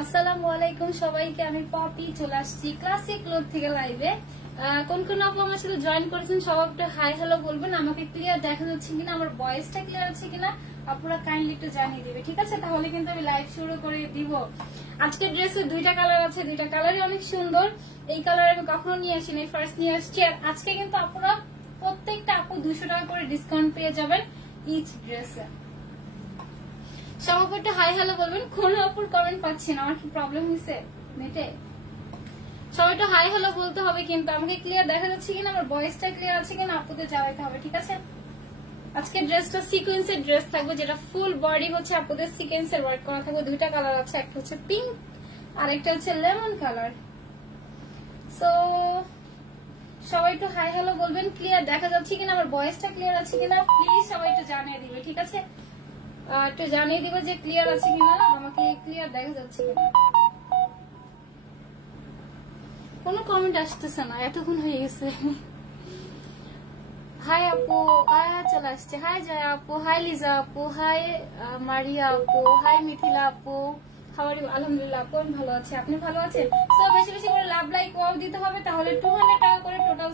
আসসালামু আলাইকুম সবাইকে, আমি পপি চলে আসছি ক্লাসিক ক্লোথ থেকে লাইভে। কোন কোন আপু আমার সাথে জয়েন করেছেন সবাই একটু হাই হ্যালো বলবেন। আমাকে ক্লিয়ার দেখা যাচ্ছে কিনা, আমার ভয়েসটা ক্লিয়ার আছে কিনা আপনারা কাইন্ডলি একটু জানিয়ে দিবে, ঠিক আছে? তাহলে কিন্তু আমি লাইভ শুরু করে দিব। আজকে ড্রেসে দুইটা কালার আছে, দুইটা কালারই অনেক সুন্দর। এই কালার আমি কখনো নিয়ে আসিনি, ফার্স্ট নিয়ে আসছি। আর আজকে কিন্তু আপনারা প্রত্যেকটা আপু 200 টাকা করে ডিসকাউন্ট পেয়ে যাবেন ইচ ড্রেসে। সবাই একটু হাই হ্যালো বলবেন। কোন আপুর কমেন্ট পাচ্ছি না, আমার কি প্রবলেম হয়েছে নেটে? সবাই একটু হাই হ্যালো বলতে হবে, কিন্তু আমাকে ক্লিয়ার দেখা যাচ্ছে কিনা, আমার ভয়েসটা ক্লিয়ার আছে কিনা আপুদের জানাইতে হবে, ঠিক আছে? আজকে ড্রেসটা সিকোয়েন্সের ড্রেস থাকবে, যেটা ফুল বডি হচ্ছে আপুদের সিকোয়েন্সের ওয়ার্ক করা থাকবে। দুইটা কালার আছে, একটা হচ্ছে পিঙ্ক আর একটা হচ্ছে লেমন কালার। সো সবাই একটু হাই হ্যালো বলবেন। ক্লিয়ার দেখা যাচ্ছে কিনা, আমার ভয়েসটা ক্লিয়ার আছে কিনা প্লিজ সবাই একটু জানিয়ে দিবে, ঠিক আছে? একটু জানিয়ে দিবে যে ক্লিয়ার আছে কিনা, আমাকে ক্লিয়ার দেখা যাচ্ছে কিনা। কোনো কমেন্ট আসতেছে না, এতক্ষণ হয়ে গেছে। হাই আপু, চলে আসছে। হাই জয়া আপু, হাই লিজা আপু, হাই মারিয়া আপু, হাই মিথিলা আপু। হাওয়ারি? আলহামদুলিল্লাহ আপু আমি ভালো আছি, আপনি ভালো আছেন? তো বেশি বেশি করে লাভ লাইক ওয়াও দিতে হবে, তাহলে 200 টাকা করে টোটাল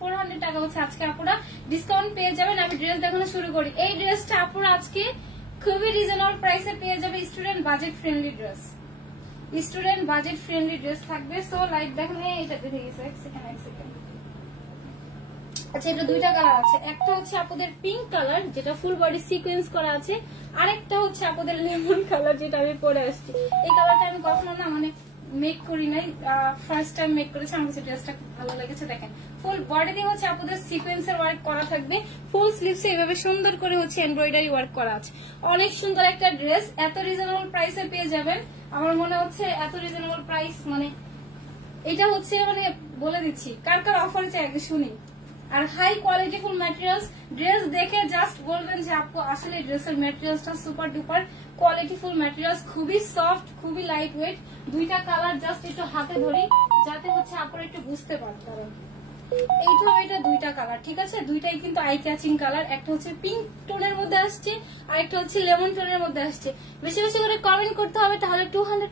400 টাকা হচ্ছে আজকে আপুরা ডিসকাউন্ট পেয়ে যাবেন। আমি ড্রেস দেখানো শুরু করি। এই ড্রেসটা আপুরা আজকে খুবই রিজনেবল প্রাইসে পেয়ে যাবে। Student budget friendly dress, student budget friendly dress থাকবে। সো লাইক দেখেন, এটা দেখে গেছে। এক সেকেন্ড। আচ্ছা, এটা দুইটা কালার আছে। একটা হচ্ছে আপনাদের পিঙ্ক কালার, যেটা ফুল বডি সিকোয়েন্স করা আছে। আরেকটা হচ্ছে আপনাদের লেমন কালার, যেটা আমি পরে আসছি। এই কালারটা আমি কখনো না মেক করি নাই, ফার্স্ট টাইম মেক করেছি। আমার কাছে ড্রেসটা খুব ভালো লেগেছে। দেখেন ফুল বডিতে হচ্ছে আপনাদের সিকোয়েন্সের ওয়ার্ক করা থাকবে। ফুল স্লিভসে এভাবে সুন্দর করে হচ্ছে এমব্রয়ডারি ওয়ার্ক করা আছে। অনেক সুন্দর একটা ড্রেস, এত রিজনেবল প্রাইসে পেয়ে যাবেন। আমার মনে হচ্ছে এত রিজনেবল প্রাইস এটা হচ্ছে বলে দিচ্ছি, কার কার অফার চাই আগে শুনি। আর high quality full materials, dress দেখে জাস্ট বলবেন যে আপু আসলে ড্রেসের ম্যাটেরিয়ালসটা super duper quality full materials, খুবই সফট, খুবই লাইট ওয়েট। দুইটা কালার জাস্ট একটু হাতে ধরি যাতে হচ্ছে আপনারা একটু বুঝতে পারেন। এটা দুইটা কালার, ঠিক আছে? দুইটাই কিন্তু আই ক্যাচিং কালার। একটা হচ্ছে পিঙ্ক টোনের মধ্যে আসছে, আর একটা হচ্ছে লেমন টোনের মধ্যে আসছে। বেশি বেশি করে কমেন্ট করতে হবে, তাহলে 200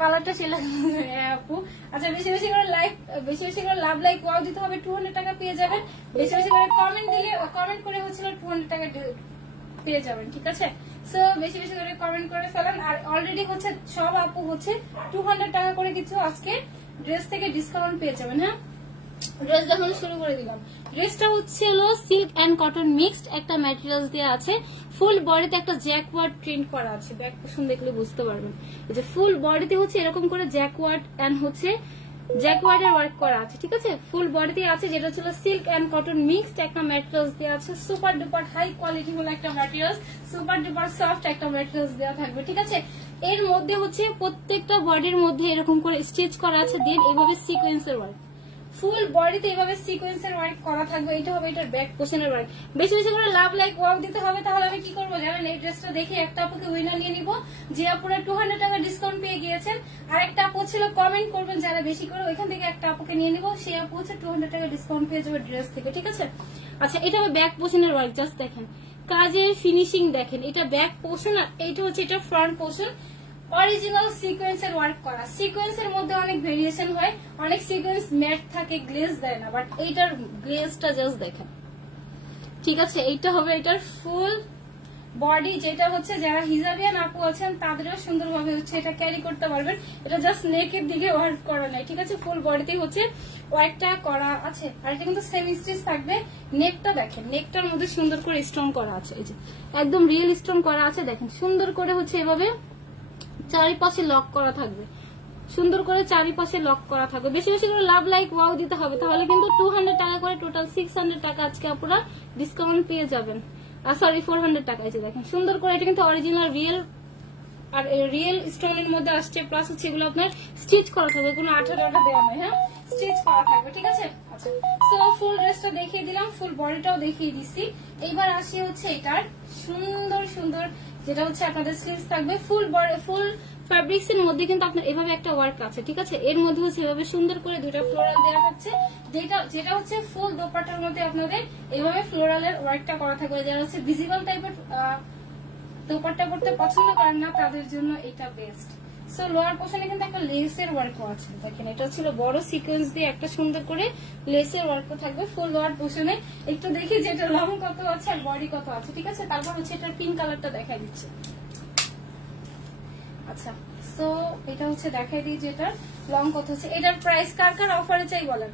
কালারটা ছিল আপু। আচ্ছা, বেশি বেশি করে লাভ লাইক ওয়াও দিতে হবে, 200 টাকা পেয়ে যাবেন। বেশি বেশি করে কমেন্ট করে হচ্ছিল 200 টাকা পেয়ে যাবেন, ঠিক আছে? সো বেশি বেশি করে কমেন্ট করে ফেলেন। আর অলরেডি হচ্ছে সব আপু হচ্ছে 200 টাকা করে কিছু আজকে ড্রেস থেকে ডিসকাউন্ট পেয়ে যাবেন। হ্যাঁ, ড্রেস দেখানো শুরু করে দিলাম। ড্রেসটা হচ্ছে সিল্ক এন্ড কটন মিক্সড একটা ম্যাটেরিয়ালস দেওয়া আছে। ফুল বডিতে একটা জ্যাকওয়ার্ড প্রিন্ট করা আছে, ব্যাক পোর্শন দেখলে বুঝতে পারবেন। এই যে ফুল বডিতে হচ্ছে এরকম করে জ্যাকওয়ার্ড এন্ড হচ্ছে জ্যাকওয়ার্ডের ওয়ার্ক করা আছে, ঠিক আছে? ফুল বডিতে আছে, যেটা ছিল সিল্ক এন্ড কটন মিক্সড একটা ম্যাটেরিয়ালস দেওয়া আছে। সুপার ডুপার হাই কোয়ালিটি হলো একটা ম্যাটেরিয়ালস, সুপার ডুপার সফট একটা ম্যাটেরিয়ালস দেওয়া থাকবে, ঠিক আছে? এর মধ্যে হচ্ছে প্রত্যেকটা বডির মধ্যে এরকম করে স্টিচ করা আছে, দেন এইভাবে সিকোয়েন্সের ওয়ার্ক। ফুল বডিতে এইভাবে সিকোয়েন্সের ওয়ার্ক করা থাকবে। এটা হবে এটার ব্যাক পোর্শনের ওয়ার্ক। বেশি বেশি করে লাভ লাইক ওয়াও দিতে হবে। তাহলে আমি কি করবো জানেন? এই ড্রেসটা দেখে একটা আপুকে উইনার নিয়ে নিব, যে আপুরা 200 টাকা ডিসকাউন্ট পেয়ে গিয়েছেন। আর একটা আপু ছিল কমেন্ট করবেন যারা বেশি করে, ওইখান থেকে একটা আপুকে নিয়ে নিব। সেই আপু হচ্ছে 200 টাকা ডিসকাউন্ট পেয়ে যাবে ড্রেস থেকে, ঠিক আছে? আচ্ছা, এটা হবে ব্যাক পোর্শনের ওয়ার্ক। জাস্ট দেখেন কাজের ফিনিশিং দেখেন। এটা ব্যাক পোর্শন, আর এইটা হচ্ছে এটা ফ্রন্ট পোর্শন। অরিজিনাল সিকোয়েন্সের ওয়ার্ক করা। সিকোয়েন্সের মধ্যে অনেক ভেরিয়েশন হয়, অনেক সিকোয়েন্স ম্যাট থাকে, গ্লেজ দেয় না, বাট এইটার গ্লেজটা জাস্ট দেখেন, ঠিক আছে? এইটা হবে এটার ফুল বডি, যেটা হচ্ছে যারা হিজাবিয়ান আপু আছেন তাদেরও সুন্দরভাবে হচ্ছে এটা ক্যারি করতে পারবেন। এটা জাস্ট নেকের দিকে ওয়ার্ক করা নাই, ঠিক আছে? ফুল বডিতে হচ্ছে ওয়ার্কটা করা আছে। আর এটা কিন্তু সেমি স্টিচ থাকবে। নেকটা দেখেন, নেকটার মধ্যে সুন্দর করে স্টোন করা আছে, এই যে একদম রিয়েল স্টোন করা আছে। দেখেন সুন্দর করে হচ্ছে এভাবে চারিপাশে লক করা থাকবে, সুন্দর করে চারিপাশে লক করা থাকবে। বেশি বেশি করে লাভ লাইক ওয়াও দিতে হবে, তাহলে কিন্তু 200 টাকা করে টোটাল 600 টাকা আজকে আপনারা ডিসকাউন্ট পেয়ে যাবেন। সরি 400 টাকা। এই যে দেখেন সুন্দর করে, এটা কিন্তু অরিজিনাল রিয়েল স্টোনের মধ্যে আসছে। প্লাস হচ্ছে এগুলো আপনার স্টিচ করা থাকবে, কোনো আঠা দেওয়া নয়। হ্যাঁ, স্টিচ করা থাকবে, ঠিক আছে? আচ্ছা, সো ফুল ড্রেসটা দেখিয়ে দিলাম, ফুল বডিটাও দেখিয়ে দিচ্ছি। এইবার আসি হচ্ছে এটার সুন্দর সুন্দর, যেটা হচ্ছে আপনাদের স্লিভস থাকবে। ফুল ফ্যাব্রিক্স এর মধ্যে কিন্তু আপনার এভাবে একটা ওয়ার্ক আছে, ঠিক আছে? এর মধ্যে হচ্ছে এভাবে সুন্দর করে দুইটা ফ্লোরাল দেওয়া থাকছে, যেটা হচ্ছে ফুল দোপাট্টার মধ্যে আপনাদের এইভাবে ফ্লোরালের ওয়ার্কটা করা থাকবে। যারা হচ্ছে ভিজিবল টাইপের দোপাট্টা পড়তে পছন্দ করেন না, তাদের জন্য এটা বেস্ট। সো লোয়ার পোর্শনে কিন্তু একটা লেসের ওয়ার্কও আছে, দেখেন এটা ছিল বড় সিকোয়েন্স দিয়ে একটা সুন্দর করে লেসের ওয়ার্কও থাকবে ফুল লোয়ার পোর্শনে। একটু দেখি যে এটা লং কত আছে আর বডি কত আছে, ঠিক আছে। তারপর হচ্ছে এটার পিঙ্ক কালারটা দেখাই দিচ্ছে। আচ্ছা, সো এটা হচ্ছে দেখাই দিই যে এটার লং কত হচ্ছে। এটার প্রাইস কার কার অফারে চাই বলেন?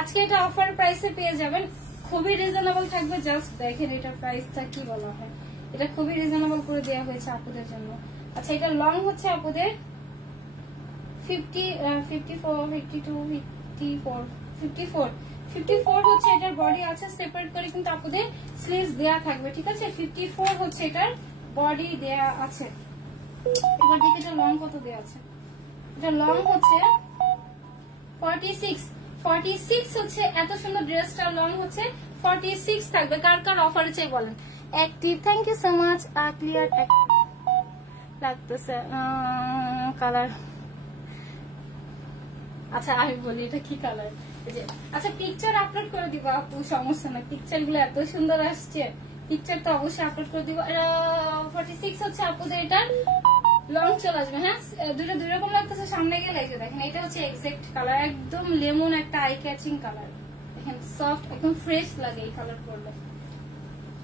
আজকে এটা অফার প্রাইসে পেয়ে যাবেন, খুবই রিজনেবল থাকবে। জাস্ট দেখেন এটার প্রাইসটা কি বলা হয়, এটা খুবই রিজনেবল করে দেওয়া হয়েছে আপুদের জন্য। আচ্ছা, এটা লং হচ্ছে আপুদের 54 হচ্ছে এটার বডি আছে, সেপারেট করে কিন্তু আপুদের স্লিভস দেয়া থাকবে, ঠিক আছে। 54 হচ্ছে এটার বডি দেয়া আছে। এবার দেখি এটা লং কত দেয়া আছে। এটা লং হচ্ছে 46 হচ্ছে, এত সুন্দর ড্রেসটা লং হচ্ছে 46 থাকবে। কার কার অফারে চাই বলেন? Active, thank you so much. Clear লাগতেছে কালার। আচ্ছা আমি বলি এটা কি কালার। আচ্ছা পিকচার আপলোড করে দিব আপু, সমস্যা না, পিকচার গুলো এত সুন্দর আসছে, পিকচার তো অবশ্যই আপলোড করে দিব। 46 হচ্ছে আপুদের এটা লং চলে আসবে। হ্যাঁ, দুইটা দুই রকম লাগতেছে সামনে গেলে। এই যে দেখেন এটা হচ্ছে এক্সাক্ট কালার, একদম লেমন একটা আই ক্যাচিং কালার, দেখেন সফট একদম ফ্রেশ লাগে এই কালার করলে,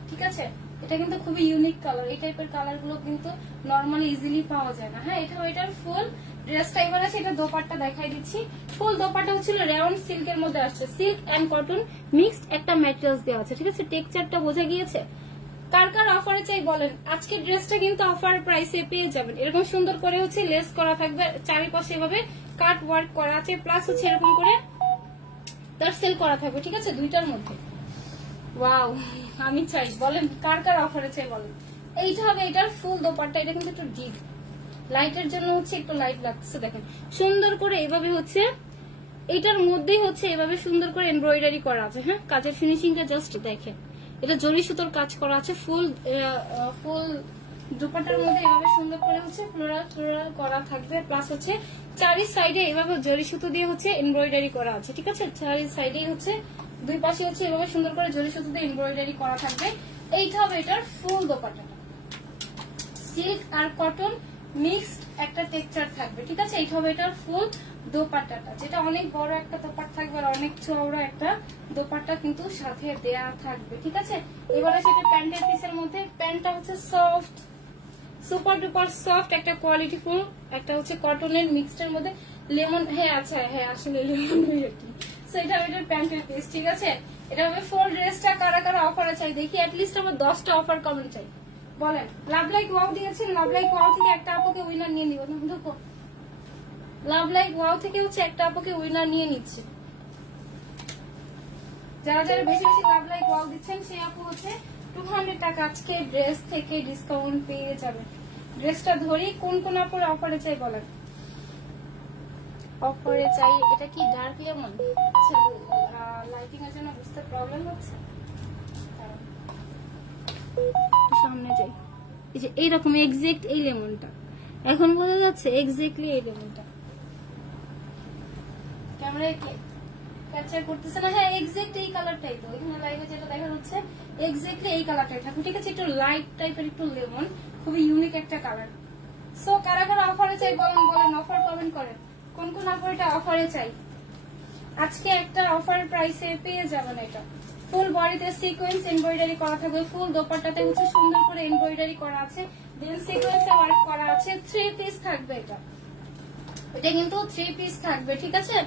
ঠিক আছে। এটা কিন্তু খুবই ইউনিক কালার, এই টাইপের কালার গুলো কিন্তু নরমালি ইজিলি পাওয়া যায় না। হ্যাঁ, এটা এটার ফুল ড্রেসটা এবার আছে। এটা দোপাট্টা দেখাই দিচ্ছি। ফুল দোপাট্টা হচ্ছিল রেওয়ান সিল্কের মধ্যে আসছে, সিল্ক এন্ড কটন মিক্সড একটা ম্যাটেরিয়ালস দেওয়া আছে, ঠিক আছে। টেক্সচারটা বোঝা গিয়েছে। কার কার অফারে চাই বলেন? আজকে ড্রেসটা কিন্তু অফার প্রাইসে পেয়ে যাবেন। এরকম সুন্দর করে হচ্ছে লেস করা থাকবে, চারিপাশে এভাবে কাট ওয়ার্ক করা আছে, প্লাস হচ্ছে এরকম করে টার্সেল করা থাকবে, ঠিক আছে, দুইটার মধ্যে। ওয়াও, আমি চাই। বলেন কার কার অফারে চাই বলেন? এইটা হবে এটার ফুল দোপাট্টা। এটা কিন্তু একটু ডিপ লাইটের জন্য হচ্ছে একটু লাইট লাগছে, দেখেন সুন্দর করে এইভাবে হচ্ছে এইটার মধ্যেই হচ্ছে এভাবে সুন্দর করে এমব্রয়ডারি করা আছে। হ্যাঁ, কাজের ফিনিশিংটা জাস্ট দেখেন, এটা জরি সুতোর কাজ করা আছে। ফুল দুপাট্টার মধ্যে এভাবে সুন্দর করে হচ্ছে ফ্লোরাল করা থাকবে, প্লাস হচ্ছে চারি সাইডে এভাবে জরি সুতো দিয়ে হচ্ছে এমব্রয়ডারি করা আছে, ঠিক আছে। চারি সাইডে হচ্ছে দুই পাশে হচ্ছে এভাবে সুন্দর করে জরি সুতো দিয়ে এমব্রয়ডারি করা থাকবে। এইটা হবে এটার ফুল দোপাট্টাটা, সিল্ক আর কটন মিক্সড একটা টেক্সচার থাকবে, ঠিক আছে। এইটা হবে এটার ফুল দোপাট্টাটা, যেটা অনেক বড় একটা দোপাট্টা থাকবে আর অনেক চওড়া একটা দোপাট্টা কিন্তু সাথে দেয়া থাকবে, ঠিক আছে। এবারে সেটা প্যান্টের পিসের মধ্যে, প্যান্টটা হচ্ছে সফট, সুপার ডুপার সফট একটা কোয়ালিটি ফুল, একটা হচ্ছে কটনের মিক্সডের মধ্যে লেমন। হ্যাঁ আচ্ছা, হ্যাঁ আসলে লেমন কি। সো এটা হবে এটার প্যান্টের পিস, ঠিক আছে। এটা হবে ফুল ড্রেসটা। কারা কারা অফারে চাই দেখি, অ্যাটলিস্ট আমার 10টা অফার কমেন্ট চাই বলেন। লাভ লাইক ওয়াও দিয়েছেন, লাভ লাইক ওয়াও থেকে একটা আপুকে উইনার নিয়ে নিব। দেখো লাভ লাইক ওয়াও থেকে হচ্ছে একটা আপুকে উইনার নিয়ে নিচ্ছে। যারা যারা বেশি বেশি লাভ লাইক ওয়াও দিচ্ছেন সেই আপু হচ্ছে 200 টাকা আজকে ড্রেস থেকে ডিসকাউন্ট পেয়ে যাবে। ড্রেসটা ধরি কোন কোন আপুর অফারে চাই বলেন? অফারে চাই, এটা কি ডার্ক লেমন? আচ্ছা, লাইটিং এর জন্য বুঝতে প্রবলেম হচ্ছে, সামনে যাই। এই যে এইরকম এক্সাক্ট এই লেমনটা এখন বোঝা যাচ্ছে, এক্স্যাক্টলি এই লেমনটা ক্যামেরায় ক্যাপচার করতেছে না। হ্যাঁ, এক্স্যাক্ট এই কালারটাই তো এখানে লাইভে যেটা দেখা যাচ্ছে, এক্স্যাক্টলি এই কালারটাই থাকবে, ঠিক আছে। একটু লাইট টাইপের একটু লেমন, খুবই ইউনিক একটা কালার। সো কারা কারা অফারে চাই বলেন? বলেন অফার কমেন্ট করেন, কোন কোন অফারটা অফারে চাই। আজকে একটা অফার প্রাইসে পেয়ে যাবেন। এটা ফুল বডিতে সিকোয়েন্স এমব্রয়ডারি করা থাকবে, ফুল দোপাট্টাতে হচ্ছে সুন্দর করে এমব্রয়ডারি করা আছে, দেন সিকোয়েন্সে ওয়ার্ক করা আছে। 3 পিস থাকবে এটা, এটা কিন্তু 3 পিস থাকবে, ঠিক আছে।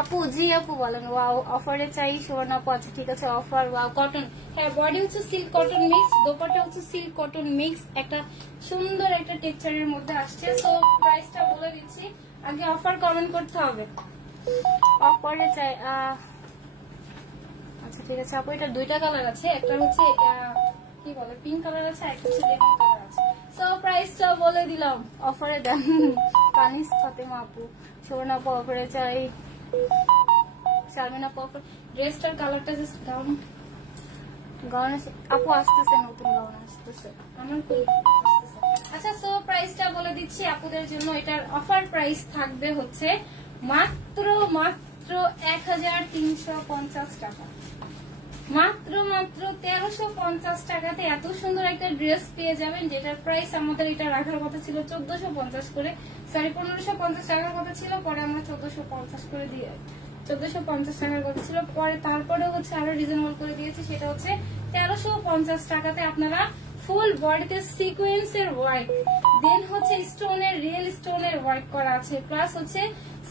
আপু জি আপু বলেন ওয়াও অফারে চাই সুবর্ণ আপু। আচ্ছা ঠিক আছে, অফার ওয়াও কটন। হ্যাঁ, বডি হচ্ছে সিল্ক কটন মিক্স, দোপাট্টা হচ্ছে সিল্ক কটন মিক্স, একটা সুন্দর একটা টেক্সচারের মধ্যে আসছে। সো প্রাইসটা বলে দিচ্ছি, আগে অফার কমেন্ট করতে হবে। অফারে চাই, আচ্ছা ঠিক আছে আপু। এটা দুইটা কালার আছে, একটা হচ্ছে কি বলে পিঙ্ক কালার আছে, একটা হচ্ছে লেমন কালার আছে। সো প্রাইসটা বলে দিলাম, অফারে দেন। কানিস ফাতেমা আপু, সুবর্ণ আপু অফারে চাই, শারমিনা আপু অফার। ড্রেসটার কালারটা জাস্ট গাউন আপু আসতেছে, নতুন গাউন আসতেছে আমার কই আসতেছে। আচ্ছা, সো প্রাইসটা বলে দিচ্ছি আপুদের জন্য। এটার অফার প্রাইস থাকবে হচ্ছে মাত্র 1350 টাকা, মাত্র মাত্র 1350 টাকাতে এত সুন্দর একটা ড্রেস পেয়ে যাবেন, যেটার প্রাইস আমাদের এটা রাখার কথা ছিল 1450 করে, সরি 1550 টাকার কথা ছিল, পরে আমরা 1450 করে দিয়ে 1450 টাকার কথা ছিল, পরে তারপরে হচ্ছে আরো রিজনেবল করে দিয়েছি, সেটা হচ্ছে 1350 টাকাতে আপনারা ফুল বডিতে সিকোয়েন্সের ওয়ার্ক, দেন হচ্ছে স্টোনের রিয়েল স্টোনের ওয়ার্ক করা আছে, প্লাস হচ্ছে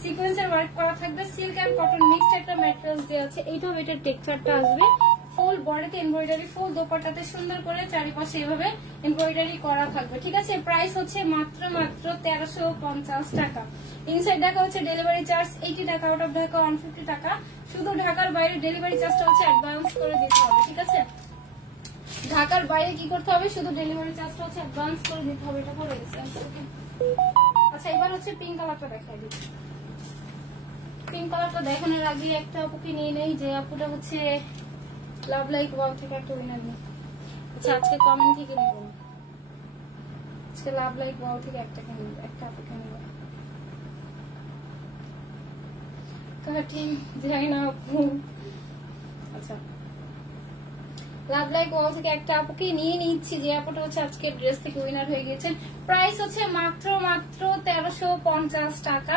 সিকোয়েন্সের ওয়ার্ক করা থাকবে, সিল্ক এন্ড কটন মিক্সড একটা ম্যাটেরিয়ালস দেওয়া আছে। এইটাও এটার টেক্সচারটা আসবে ফুল বডিতে এমব্রয়ডারি, ফুল দোপাট্টাতে সুন্দর করে চারিপাশে এভাবে এমব্রয়ডারি করা থাকবে। ঠিক আছে, প্রাইস হচ্ছে মাত্র 1350 টাকা। ইনসাইড ঢাকা হচ্ছে ডেলিভারি চার্জ 80 টাকা, আউট অফ ঢাকা 150 টাকা। শুধু ঢাকার বাইরে ডেলিভারি চার্জটা হচ্ছে অ্যাডভান্স করে দিতে হবে। ঠিক আছে, ঢাকার বাইরে কি করতে হবে, শুধু ডেলিভারি চার্জটা হচ্ছে অ্যাডভান্স করে দিতে হবে। এটা করে দিচ্ছি। আচ্ছা, এবার হচ্ছে পিঙ্ক কালারটা দেখাই দিচ্ছি। পিঙ্ক কালারটা দেখানোর আগে একটা আপুকে নিয়ে নেই, যে আপুটা হচ্ছে লাভ লাইক ওয়াও থেকে একটা উইনার নেই। আচ্ছা, আজকে কমেন্ট থেকে নিব, আজকে লাভ লাইক ওয়াও থেকে একটা আপুকে নিব। কাটিং যাই না আপু। আচ্ছা, লাভ লাইক ওয়াও থেকে একটা আপুকে নিয়ে নিচ্ছি, যে আপুটা হচ্ছে আজকে ড্রেস থেকে উইনার হয়ে গেছেন। প্রাইস হচ্ছে মাত্র 1350 টাকা।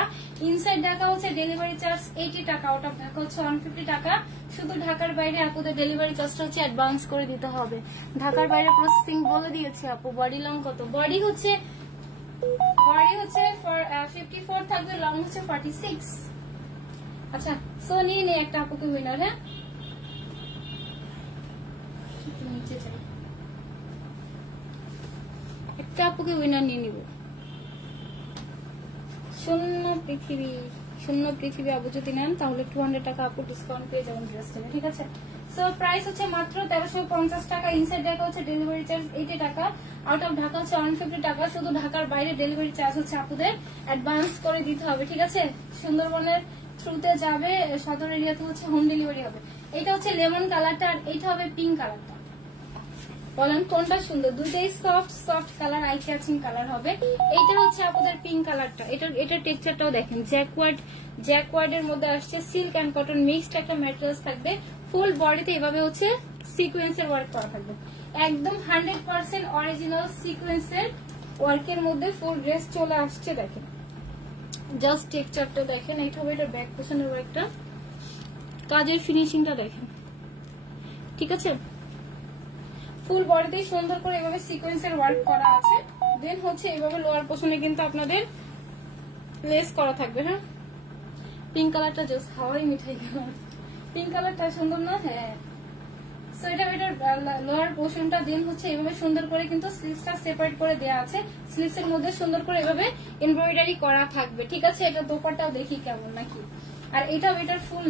ইনসাইড ঢাকা হচ্ছে ডেলিভারি চার্জ 80 টাকা, আউট অফ ঢাকা হচ্ছে 150 টাকা। শুধু ঢাকার বাইরে আপুদের ডেলিভারি চার্জটা হচ্ছে অ্যাডভান্স করে দিতে হবে। ঢাকার বাইরে প্রসেসিং বলে দিয়েছে আপু। বডি লং কত? বডি হচ্ছে 54 থাকবে, লং হচ্ছে 46। আচ্ছা, সো নিয়ে নে একটা আপুকে উইনার। হ্যাঁ, নিচে যাই, একটা আপুকে উইনার নিয়ে নিব। শূন্য পৃথিবী আপু যদি নেন তাহলে 200 টাকা আপু ডিসকাউন্ট পেয়ে যাবেন ড্রেস থেকে। ঠিক আছে, সো প্রাইস হচ্ছে মাত্র 1350 টাকা। ইনসাইড ঢাকা হচ্ছে ডেলিভারি চার্জ 80 টাকা, আউট অফ ঢাকা হচ্ছে 150 টাকা। শুধু ঢাকার বাইরে ডেলিভারি চার্জ হচ্ছে আপুদের অ্যাডভান্স করে দিতে হবে। ঠিক আছে, সুন্দরবনের থ্রুতে যাবে, সদর এরিয়াতে হচ্ছে হোম ডেলিভারি হবে। এটা হচ্ছে লেমন কালারটা, আর এটা হবে পিঙ্ক কালারটা। বলেন কোনটা সুন্দর? দুইটাই soft colour, eye catching colour হবে। এইটা হচ্ছে আপনাদের পিঙ্ক কালারটা। এটা টেক্সচারটাও দেখেন, জ্যাকওয়ার্ড এর মধ্যে আসছে, সিল্ক এন্ড কটন মিক্সড একটা ম্যাটেরিয়ালস থাকবে। ফুল বডিতে এভাবে হচ্ছে সিকোয়েন্সের ওয়ার্ক করা থাকবে, একদম 100% অরিজিনাল সিকোয়েন্সের ওয়ার্কের মধ্যে ফুল ড্রেস চলে আসছে। দেখেন জাস্ট টেক্সচারটা দেখেন। এইটা হবে এটা ব্যাক পোর্শনের ওয়ার্কটা, কাজের ফিনিশিংটা দেখেন। ঠিক আছে, ফুল বডিতে সুন্দর করে এভাবে সিকোয়েন্সের ওয়ার্ক করা আছে। দেন হচ্ছে এইভাবে লোয়ার পোর্শনে কিন্তু আপনাদের লেস করা থাকবে। হ্যাঁ, পিঙ্ক কালারটা জাস্ট হাওয়াই মিঠাই কালার। পিঙ্ক কালারটা সুন্দর না? হ্যাঁ, সো এটা লোয়ার পোর্শনটা। দেন হচ্ছে এইভাবে সুন্দর করে কিন্তু স্লিভসটা সেপারেট করে দেওয়া আছে, স্লিভস এর মধ্যে সুন্দর করে এভাবে এমব্রয়ডারি করা থাকবে। ঠিক আছে, এটা দোপাট্টাও দেখি কেমন নাকি। আর এটার ফুল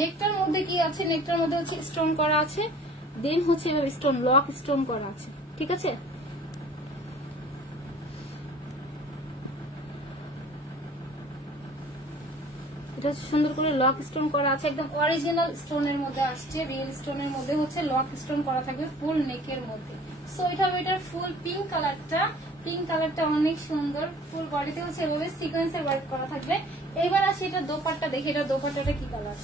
নেকটার মধ্যে কি আছে, নেকটার মধ্যে হচ্ছে স্টোন করা আছে, দেন হচ্ছে এভাবে লক স্টোন করা আছে। ঠিক আছে, এটা সুন্দর করে লক স্টোন করা আছে, একদম অরিজিনাল স্টোনের মধ্যে আসছে, রিয়েল স্টোনের মধ্যে হচ্ছে লক স্টোন করা থাকবে ফুল নেকের মধ্যে। সো এটার ফুল পিঙ্ক কালারটা অনেক সুন্দর। ফুল বডিতে হচ্ছে এভাবে সিকোয়েন্সের ওয়ার্ক করা থাকবে। এবার আসি এটা দোপাট্টা দেখি, এটা দোপাট্টাটা কি কালার,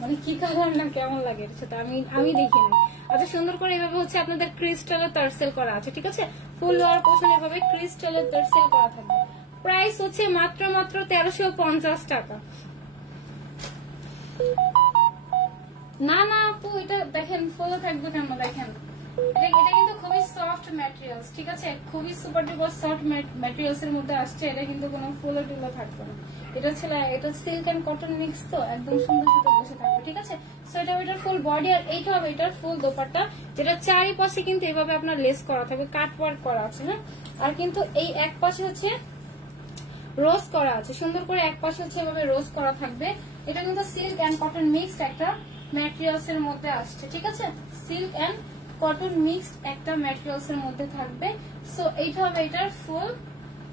মানে কি কালার না কেমন লাগে সেটা আমি দেখি না। আচ্ছা, সুন্দর করে এভাবে হচ্ছে আপনাদের ক্রিস্টালের টার্সেল করা আছে। ঠিক আছে, ফুল লোয়ার পোর্শন এভাবে ক্রিস্টালের টার্সেল করা থাকবে। প্রাইস হচ্ছে মাত্র 1350 টাকা। না আপু, এটা দেখেন ফলো থাকবে কেন, দেখেন এটা কিন্তু খুবই সফট ম্যাটেরিয়ালস। ঠিক আছে, খুবই সুপার ডুপার সফট ম্যাটেরিয়ালস এর মধ্যে আসছে। এটা কিন্তু কোনো ফুলো টুলো থাকবে না। এটা সিল্ক এন্ড কটন মিক্স, তো একদম সুন্দর সুন্দর বসে থাকবে। ঠিক আছে, সো এটার ফুল বডি, আর এইটা হবে এটার ফুল দোপাট্টা, যেটা চারিপাশে কিন্তু এভাবে আপনার লেস করা থাকবে, কাট ওয়ার্ক করা আছে। হ্যাঁ, আর কিন্তু এই এক পাশে হচ্ছে রোজ করা আছে, সুন্দর করে এক পাশে হচ্ছে এভাবে রোজ করা থাকবে। এটা কিন্তু সিল্ক এন্ড কটন মিক্সড একটা ম্যাটেরিয়ালস এর মধ্যে আসছে। ঠিক আছে, সিল্ক এন্ড কটন মিক্সড একটা ম্যাটেরিয়ালস এর মধ্যে থাকবে। সো এইটা হবে এটার ফুল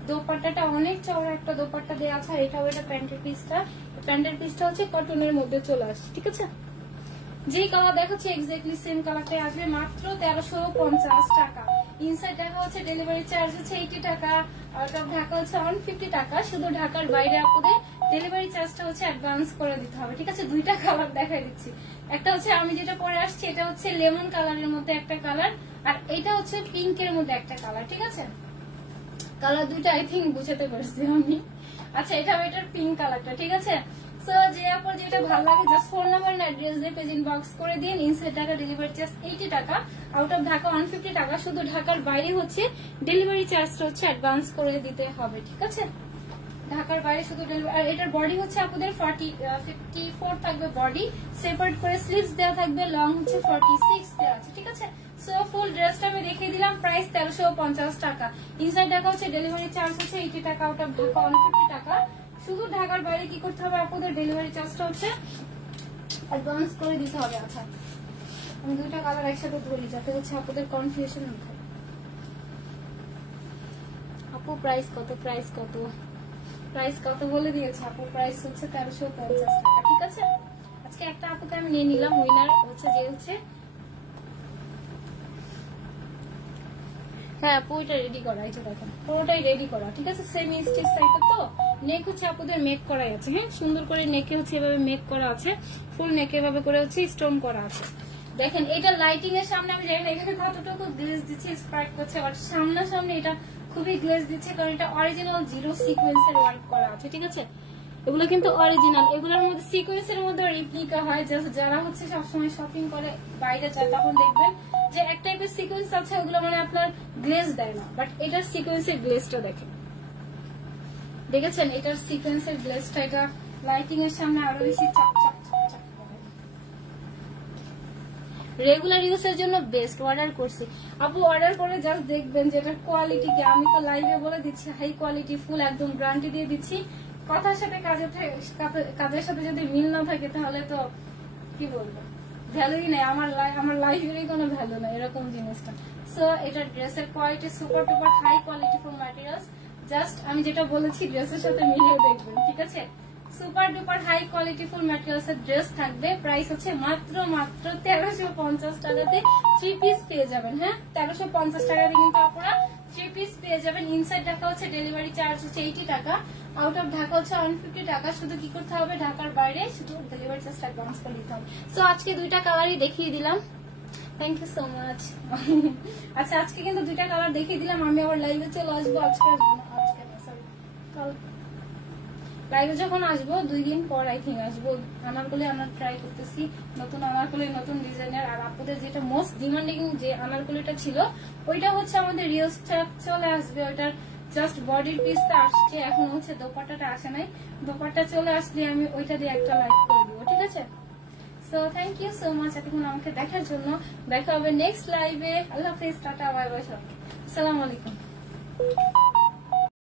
দোপাট্টাটা, অনেক চওড়া একটা দোপাট্টা দেওয়া আছে। এটা হবে এটা প্যান্টের পিসটা হচ্ছে কটনের মধ্যে চলে আসছে। ঠিক আছে, যে কালার দেখাচ্ছে এক্স্যাক্টলি সেম কালারটাই আসবে মাত্র 1350 টাকা। ইনসাইড ঢাকা হচ্ছে ডেলিভারি চার্জ হচ্ছে 80 টাকা, আউট অফ ঢাকা হচ্ছে 150 টাকা। শুধু ঢাকার বাইরে আপনাদের ডেলিভারি চার্জটা হচ্ছে অ্যাডভান্স করে দিতে হবে, ঠিক আছে। দুইটা কালার দেখাই দিচ্ছি, একটা হচ্ছে আমি যেটা পরে আসছি এটা হচ্ছে লেমন কালারের মধ্যে একটা কালার, আর এটা হচ্ছে পিঙ্কের মধ্যে একটা কালার, ঠিক আছে। কালার দুইটা আই থিঙ্ক বুঝাতে পারছি আমি। আচ্ছা এটা এটার পিঙ্ক কালারটা, ঠিক আছে। সো যে আপনার যেটা ভালো লাগে জাস্ট ফোন নাম্বার না অ্যাড্রেস দিয়ে পেজ ইনবক্স করে দিন। ইনসাইড ঢাকা ডেলিভারি চার্জ 80 টাকা, আউট অফ ঢাকা 150 টাকা। শুধু ঢাকার বাইরে হচ্ছে ডেলিভারি চার্জটা হচ্ছে অ্যাডভান্স করে দিতে হবে, ঠিক আছে। ঢাকার বাইরে শুধু ডেলিভারি। আর এটার বডি হচ্ছে আপনাদের 54 থাকবে বডি, সেপারেট করে স্লিভস দেওয়া থাকবে, লং হচ্ছে 46 দেওয়া আছে, ঠিক আছে। সো ফুল ড্রেসটা আমি দেখিয়ে দিলাম, প্রাইস 1350 টাকা। ইনসাইড ঢাকা হচ্ছে ডেলিভারি চার্জ হচ্ছে 80 টাকা, আউট অফ ঢাকা 150 টাকা। শুধু ঢাকার বাইরে কি করতে হবে আপনাদের ডেলিভারি চার্জটা হচ্ছে অ্যাডভান্স করে দিতে হবে। আচ্ছা আমি দুইটা কালার একসাথে ধরি যাতে হচ্ছে আপনাদের কনফিউশন না থাকে। আপু প্রাইস কত, প্রাইস কত, প্রাইস কত বলে দিয়েছে আপু, প্রাইস হচ্ছে 1350 টাকা, ঠিক আছে। আজকে একটা আপুকে আমি নিয়ে নিলাম, উইনার হচ্ছে যে হচ্ছে হ্যাঁ আপু এটা রেডি করা, এটা দেখেন পুরোটাই রেডি করা, ঠিক আছে। সেমি স্টিচ টাইপের তো নেক হচ্ছে আপনাদের মেক করাই আছে, হ্যাঁ সুন্দর করে নেকে হচ্ছে এভাবে মেক করা আছে, ফুল নেকে এভাবে করে হচ্ছে স্টোন করা আছে। দেখেন এটা লাইটিং এর সামনে আমি জানি না এখানে কতটুকু গ্লেজ দিচ্ছে, স্পার্ক করছে, বাট সামনাসামনি এটা খুবই গ্লেজ দিচ্ছে, কারণ এটা অরিজিনাল জিরো সিকোয়েন্সের ওয়ার্ক করা আছে, ঠিক আছে। এগুলো কিন্তু অরিজিনাল, এগুলোর মধ্যে সিকোয়েন্সের মধ্যে রিপ্লিকা হয়। জাস্ট যারা হচ্ছে সবসময় শপিং করে বাইরে যায় তখন দেখবেন যে এক টাইপের সিকোয়েন্স আছে, ওগুলো মানে আপনার গ্লেজ দেয় না, বাট এটার সিকোয়েন্সের গ্লেজটা দেখেন, দেখেছেন এটার সিকোয়েন্সের গ্লেজটা, এটা লাইটিং এর সামনে আরো বেশি চকচক চকচক করে। রেগুলার ইউজের জন্য বেস্ট, অর্ডার করছি আপু। অর্ডার করে জাস্ট দেখবেন যে এটার কোয়ালিটি কি, আমি তো লাইভে বলে দিচ্ছি হাই কোয়ালিটি ফুল, একদম গ্যারান্টি দিয়ে দিচ্ছি। কথার সাথে কাজের সাথে যদি মিল না থাকে তাহলে তো কি বলবো, ভ্যালুই নেই, আমার লাইফেরই কোনো ভ্যালু নেই এরকম জিনিসটা। সো এটা ড্রেসের quality super duper high quality full materials, just আমি যেটা বলেছি ড্রেসের সাথে মিলিয়ে দেখবেন, ঠিক আছে। Super duper high quality full materials এর ড্রেস থাকবে, প্রাইস হচ্ছে মাত্র 1350 টাকাতে 3 পিস পেয়ে যাবেন। হ্যাঁ 1350 টাকাতে কিন্তু আপনারা 3 পিস পেয়ে যাবেন। ইনসাইড ঢাকা হচ্ছে ডেলিভারি চার্জ হচ্ছে 80 টাকা, আউট অফ ঢাকা হচ্ছে 150 টাকা। শুধু কি করতে হবে ঢাকার বাইরে শুধু ডেলিভারি চার্জটা অ্যাডভান্স করে দিতে হবে। সো আজকে দুইটা কালারই দেখিয়ে দিলাম, থ্যাংক ইউ সো মাচ। আচ্ছা আজকে কিন্তু দুইটা কালার দেখিয়ে দিলাম, আমি আবার লাইভে চলে আসবো, আজকে আসবো না, আজকে না সরি কাল লাইভে যখন আসবো 2 দিন পর আই থিঙ্ক আসবো। আনারকলি আনার ট্রাই করতেছি, নতুন আনারকলি নতুন ডিজাইনের। আর আপনাদের যেটা মোস্ট ডিমান্ডিং যে আনারকলিটা ছিল ওইটা হচ্ছে আমাদের রিয়েল স্টক চলে আসবে, ওইটার জাস্ট বডির পিসটা আসছে, এখন হচ্ছে দোপাট্টাটা আসে নাই, দোপাট্টা চলে আসলে আমি ওইটা দিয়ে একটা লাইভ করে দিব, ঠিক আছে। So thank you so much এতক্ষণ আমাকে দেখার জন্য। দেখা হবে নেক্সট লাইভে। আল্লাহ হাফেজ, টাটা, বাই বাই, আসসালামু আলাইকুম।